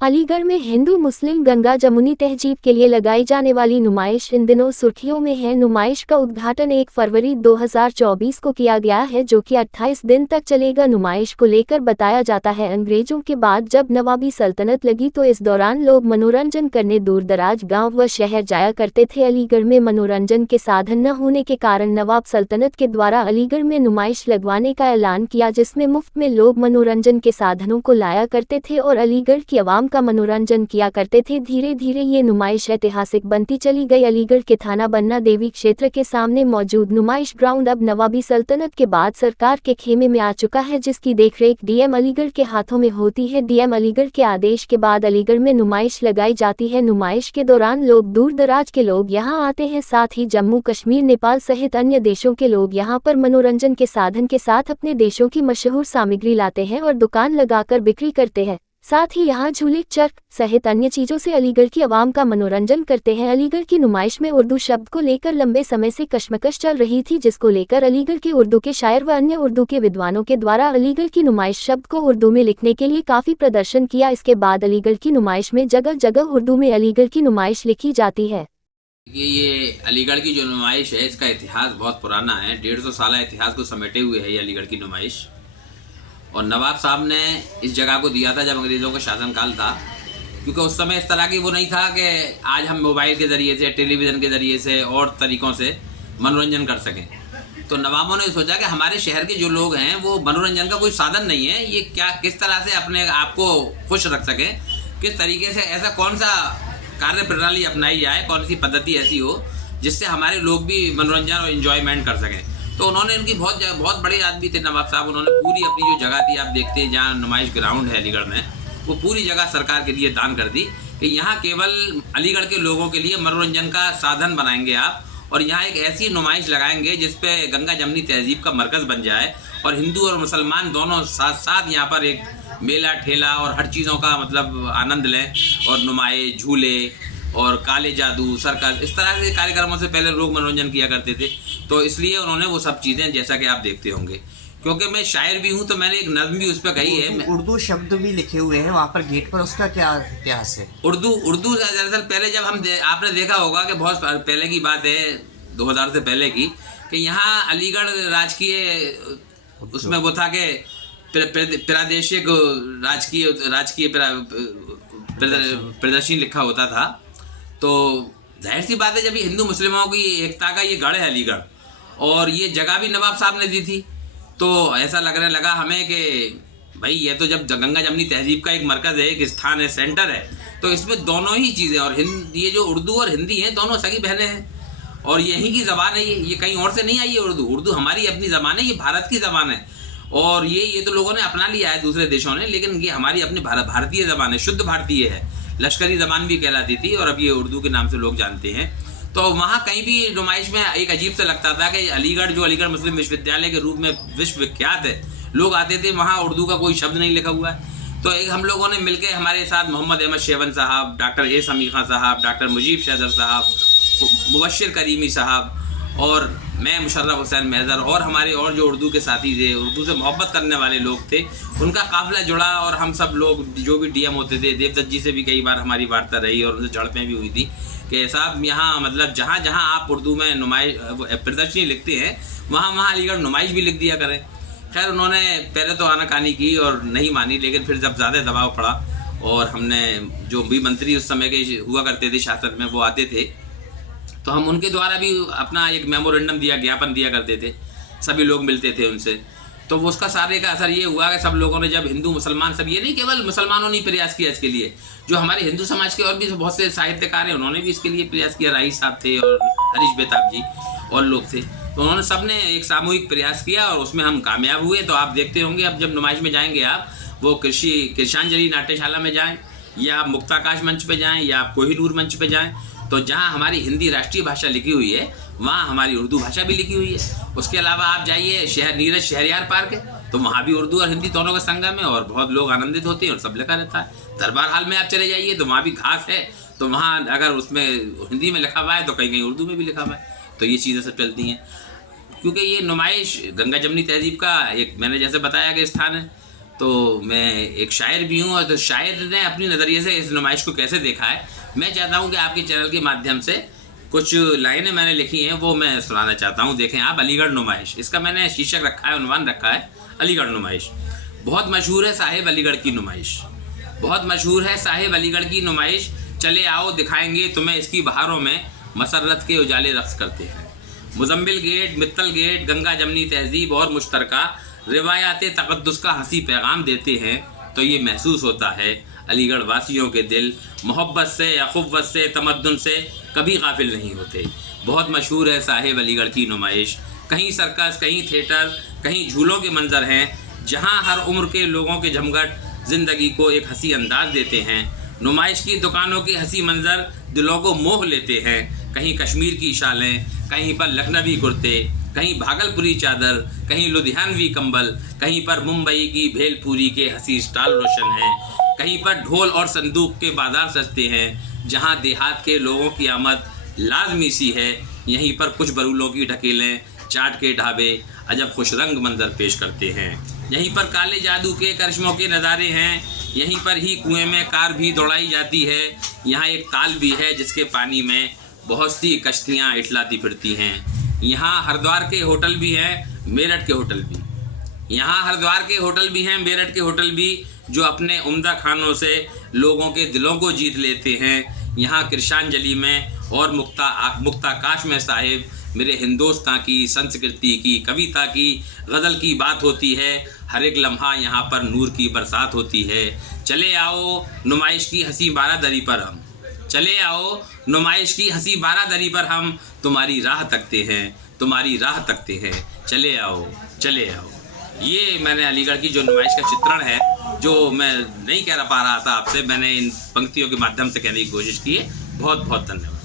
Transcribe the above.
अलीगढ़ में हिंदू मुस्लिम गंगा जमुनी तहजीब के लिए लगाई जाने वाली नुमाइश इन दिनों सुर्खियों में है। नुमाइश का उद्घाटन 1 फरवरी 2024 को किया गया है, जो कि 28 दिन तक चलेगा। नुमाइश को लेकर बताया जाता है, अंग्रेजों के बाद जब नवाबी सल्तनत लगी तो इस दौरान लोग मनोरंजन करने दूर दराज गाँव व शहर जाया करते थे। अलीगढ़ में मनोरंजन के साधन न होने के कारण नवाब सल्तनत के द्वारा अलीगढ़ में नुमाइश लगवाने का ऐलान किया, जिसमें मुफ्त में लोग मनोरंजन के साधनों को लाया करते थे और अलीगढ़ की आवाम का मनोरंजन किया करते थे। धीरे धीरे ये नुमाइश ऐतिहासिक बनती चली गई। अलीगढ़ के थाना बन्ना देवी क्षेत्र के सामने मौजूद नुमाइश ग्राउंड अब नवाबी सल्तनत के बाद सरकार के खेमे में आ चुका है, जिसकी देखरेख डीएम अलीगढ़ के हाथों में होती है। डीएम अलीगढ़ के आदेश के बाद अलीगढ़ में नुमाइश लगाई जाती है। नुमाइश के दौरान लोग दूर दराज के लोग यहाँ आते हैं, साथ ही जम्मू कश्मीर, नेपाल सहित अन्य देशों के लोग यहाँ पर मनोरंजन के साधन के साथ अपने देशों की मशहूर सामग्री लाते हैं और दुकान लगाकर बिक्री करते हैं। साथ ही यहाँ झूले, चरख सहित अन्य चीजों से अलीगढ़ की आवाम का मनोरंजन करते हैं। अलीगढ़ की नुमाइश में उर्दू शब्द को लेकर लंबे समय से कशमकश चल रही थी, जिसको लेकर अलीगढ़ के उर्दू के शायर व अन्य उर्दू के विद्वानों के द्वारा अलीगढ़ की नुमाइश शब्द को उर्दू में लिखने के लिए काफी प्रदर्शन किया। इसके बाद अलीगढ़ की नुमाइश में जगह जगह उर्दू में अलीगढ़ की नुमाइश लिखी जाती है। ये अलीगढ़ की जो नुमाइश है, इसका इतिहास बहुत पुराना है। 150 साल इतिहास को समेटे हुए है ये अलीगढ़ की नुमाइश। और नवाब साहब ने इस जगह को दिया था जब अंग्रेज़ों का शासनकाल था, क्योंकि उस समय इस तरह की वो नहीं था कि आज हम मोबाइल के ज़रिए से, टेलीविज़न के ज़रिए से और तरीक़ों से मनोरंजन कर सकें। तो नवाबों ने सोचा कि हमारे शहर के जो लोग हैं वो मनोरंजन का कोई साधन नहीं है, ये क्या किस तरह से अपने आप को खुश रख सकें, किस तरीके से, ऐसा कौन सा कार्य प्रणाली अपनाई जाए, कौन सी पद्धति ऐसी हो जिससे हमारे लोग भी मनोरंजन और इन्जॉयमेंट कर सकें। तो उन्होंने उनकी बहुत बड़े आदमी थे नवाब साहब, उन्होंने पूरी अपनी जो जगह थी, आप देखते हैं जहाँ नुमाइश ग्राउंड है अलीगढ़ में, वो पूरी जगह सरकार के लिए दान कर दी कि यहाँ केवल अलीगढ़ के लोगों के लिए मनोरंजन का साधन बनाएंगे आप, और यहाँ एक ऐसी नुमाइश लगाएंगे जिसपे गंगा जमनी तहजीब का मरकज़ बन जाए और हिंदू और मुसलमान दोनों साथ साथ यहाँ पर एक मेला ठेला और हर चीज़ों का मतलब आनंद लें। और नुमाइश, झूले और काले जादू, सर्कस, इस तरह के कार्यक्रमों से पहले लोग मनोरंजन किया करते थे। तो इसलिए उन्होंने वो सब चीज़ें, जैसा कि आप देखते होंगे, क्योंकि मैं शायर भी हूँ तो मैंने एक नज्म भी उस पर कही है। उर्दू शब्द भी लिखे हुए हैं वहाँ पर गेट पर, उसका क्या इतिहास है? उर्दू दरअसल पहले जब आपने देखा होगा कि बहुत पहले की बात है, 2000 से पहले की, कि यहाँ अलीगढ़ राजकीय उसमें वो था कि प्रादेशिक राजकीय प्रदर्शनी लिखा होता था। तो जाहिर सी बात है, जब ये हिंदू मुस्लिमों की एकता का ये गढ़ है अलीगढ़, और ये जगह भी नवाब साहब ने दी थी, तो ऐसा लगने लगा हमें कि भाई ये तो जब गंगा जमनी तहजीब का एक मरकज़ है, एक स्थान है, सेंटर है, तो इसमें दोनों ही चीज़ें, और ये जो उर्दू और हिंदी हैं, दोनों सगी बहनें हैं और यहीं की ज़बान है। ये कहीं और से नहीं आई है। उर्दू हमारी अपनी ज़बान है, ये भारत की ज़बान है। और ये तो लोगों ने अपना लिया है दूसरे देशों ने, लेकिन ये हमारी अपनी भारतीय ज़बान है, शुद्ध भारतीय है, लश्करी ज़बान भी कहलाती थी, और अब ये उर्दू के नाम से लोग जानते हैं। तो वहाँ कहीं भी नुमाइश में एक अजीब सा लगता था कि अलीगढ़, जो अलीगढ़ मुस्लिम विश्वविद्यालय के रूप में विश्वविख्यात है, लोग आते थे, वहाँ उर्दू का कोई शब्द नहीं लिखा हुआ है। तो एक हम लोगों ने मिलकर, हमारे साथ मोहम्मद अहमद शेवन साहब, डॉक्टर ए समी खां साहब, डॉक्टर मुजीब शहदर साहब, मुबश्शिर करीमी साहब और मैं मुशर्रफ हुसैन महज़र, और हमारे और जो उर्दू के साथी थे, उर्दू से मोहब्बत करने वाले लोग थे, उनका काफ़िला जुड़ा। और हम सब लोग जो भी डीएम होते थे, देवदत्त जी से भी कई बार हमारी वार्ता रही और उनसे झड़पें भी हुई थी कि साहब यहाँ मतलब जहाँ जहाँ आप उर्दू में नुमाइश प्रदर्शनी लिखते हैं, वहाँ अलीगढ़ नुमाइश भी लिख दिया करें। खैर उन्होंने पहले तो आनाकानी की और नहीं मानी, लेकिन फिर जब ज़्यादा दबाव पड़ा और हमने, जो भी मंत्री उस समय के हुआ करते थे शासन में, वो आते थे, तो हम उनके द्वारा भी अपना एक मेमोरेंडम ज्ञापन दिया करते थे, सभी लोग मिलते थे उनसे। तो वो उसका सारे का असर ये हुआ कि सब लोगों ने, जब हिंदू मुसलमान सब, ये नहीं केवल मुसलमानों ने प्रयास किया इसके लिए, जो हमारे हिंदू समाज के और भी बहुत से साहित्यकार हैं, उन्होंने भी इसके लिए प्रयास किया। राही साहब थे और हरीश बेताब जी और लोग थे, तो उन्होंने सब ने एक सामूहिक प्रयास किया और उसमें हम कामयाब हुए। तो आप देखते होंगे, अब जब नुमाइश में जाएंगे आप, वो कृषांजलि नाट्यशाला में जाएँ, या आप मुक्ताकाश मंच पे जाएँ, या आप कोहिनूर मंच पे जाएँ, तो जहाँ हमारी हिंदी राष्ट्रीय भाषा लिखी हुई है, वहाँ हमारी उर्दू भाषा भी लिखी हुई है। उसके अलावा आप जाइए नीरज शहरयार पार्क है, तो वहाँ भी उर्दू और हिंदी दोनों का संगम है और बहुत लोग आनंदित होते हैं और सब लिखा रहता है। दरबार हाल में आप चले जाइए तो वहाँ भी घास है, तो वहाँ अगर उसमें हिंदी में लिखा हुआ है तो कहीं कहीं उर्दू में भी लिखा हुआ है। तो ये चीज़ें सब चलती हैं, क्योंकि ये नुमाइश गंगा जमनी तहजीब का एक, मैंने जैसे बताया कि स्थान है, तो मैं एक शायर भी हूँ, और तो शायर ने अपनी नज़रिए से इस नुमाइश को कैसे देखा है, मैं चाहता हूँ कि आपके चैनल के माध्यम से कुछ लाइनें मैंने लिखी हैं वो मैं सुनाना चाहता हूँ। देखें आप, अलीगढ़ नुमाइश, इसका मैंने शीर्षक रखा है, उन्वान रखा है अलीगढ़ नुमाइश। बहुत मशहूर है साहिब अलीगढ़ की नुमाइश, बहुत मशहूर है साहिब अलीगढ़ की नुमाइश, चले आओ दिखाएंगे तुम्हें इसकी बहारों में मसरत के उजाले रक्स करते हैं। मुजम्मिल गेट, मित्तल गेट, गंगा जमनी तहजीब और मुश्तरका रिवायात तक़द्दुस का हंसी पैगाम देते हैं, तो ये महसूस होता है अलीगढ़ वासियों के दिल मोहब्बत से, अख़ुव्वत से, तमद्दुन से कभी गाफिल नहीं होते। बहुत मशहूर है साहिब अलीगढ़ की नुमाइश। कहीं सर्कस, कहीं थिएटर, कहीं झूलों के मंजर हैं, जहां हर उम्र के लोगों के जमघट ज़िंदगी को एक हंसी अंदाज देते हैं। नुमाइश की दुकानों के हंसी मंजर दिलों को मोह लेते हैं। कहीं कश्मीर की शालें, कहीं पर लखनवी कुर्ते, कहीं भागलपुरी चादर, कहीं लुधियानवी कंबल, कहीं पर मुंबई की भेलपुरी के हंसी स्टॉल रोशन हैं, कहीं पर ढोल और संदूक के बाजार सजते हैं। जहां देहात के लोगों की आमद लाजमी सी है, यहीं पर कुछ बरूलों की ढकेलें, चाट के ढाबे अजब खुश रंग मंजर पेश करते हैं। यहीं पर काले जादू के करिश्मों के नज़ारे हैं, यहीं पर ही कुएं में कार भी दौड़ाई जाती है। यहाँ एक ताल भी है जिसके पानी में बहुत सी कश्तियाँ इठलाती फिरती हैं। यहाँ हरिद्वार के होटल भी हैं, मेरठ के होटल भी। यहाँ हरिद्वार के होटल भी हैं, मेरठ के होटल भी, जो अपने उम्दा खानों से लोगों के दिलों को जीत लेते हैं। यहाँ कृषांजलि में और मुक्ताकाश में साहिब मेरे हिंदुस्तान की संस्कृति की, कविता की, गज़ल की बात होती है। हर एक लम्हा यहाँ पर नूर की बरसात होती है। चले आओ नुमाइश की हंसी बारादरी पर हम, चले आओ नुमाइश की हंसी बारादरी पर हम, तुम्हारी राह तकते हैं, तुम्हारी राह तकते हैं, चले आओ, चले आओ। ये मैंने अलीगढ़ की जो नुमाइश का चित्रण है, जो मैं नहीं कह पा रहा था आपसे, मैंने इन पंक्तियों के माध्यम से कहने की कोशिश की है। बहुत बहुत धन्यवाद।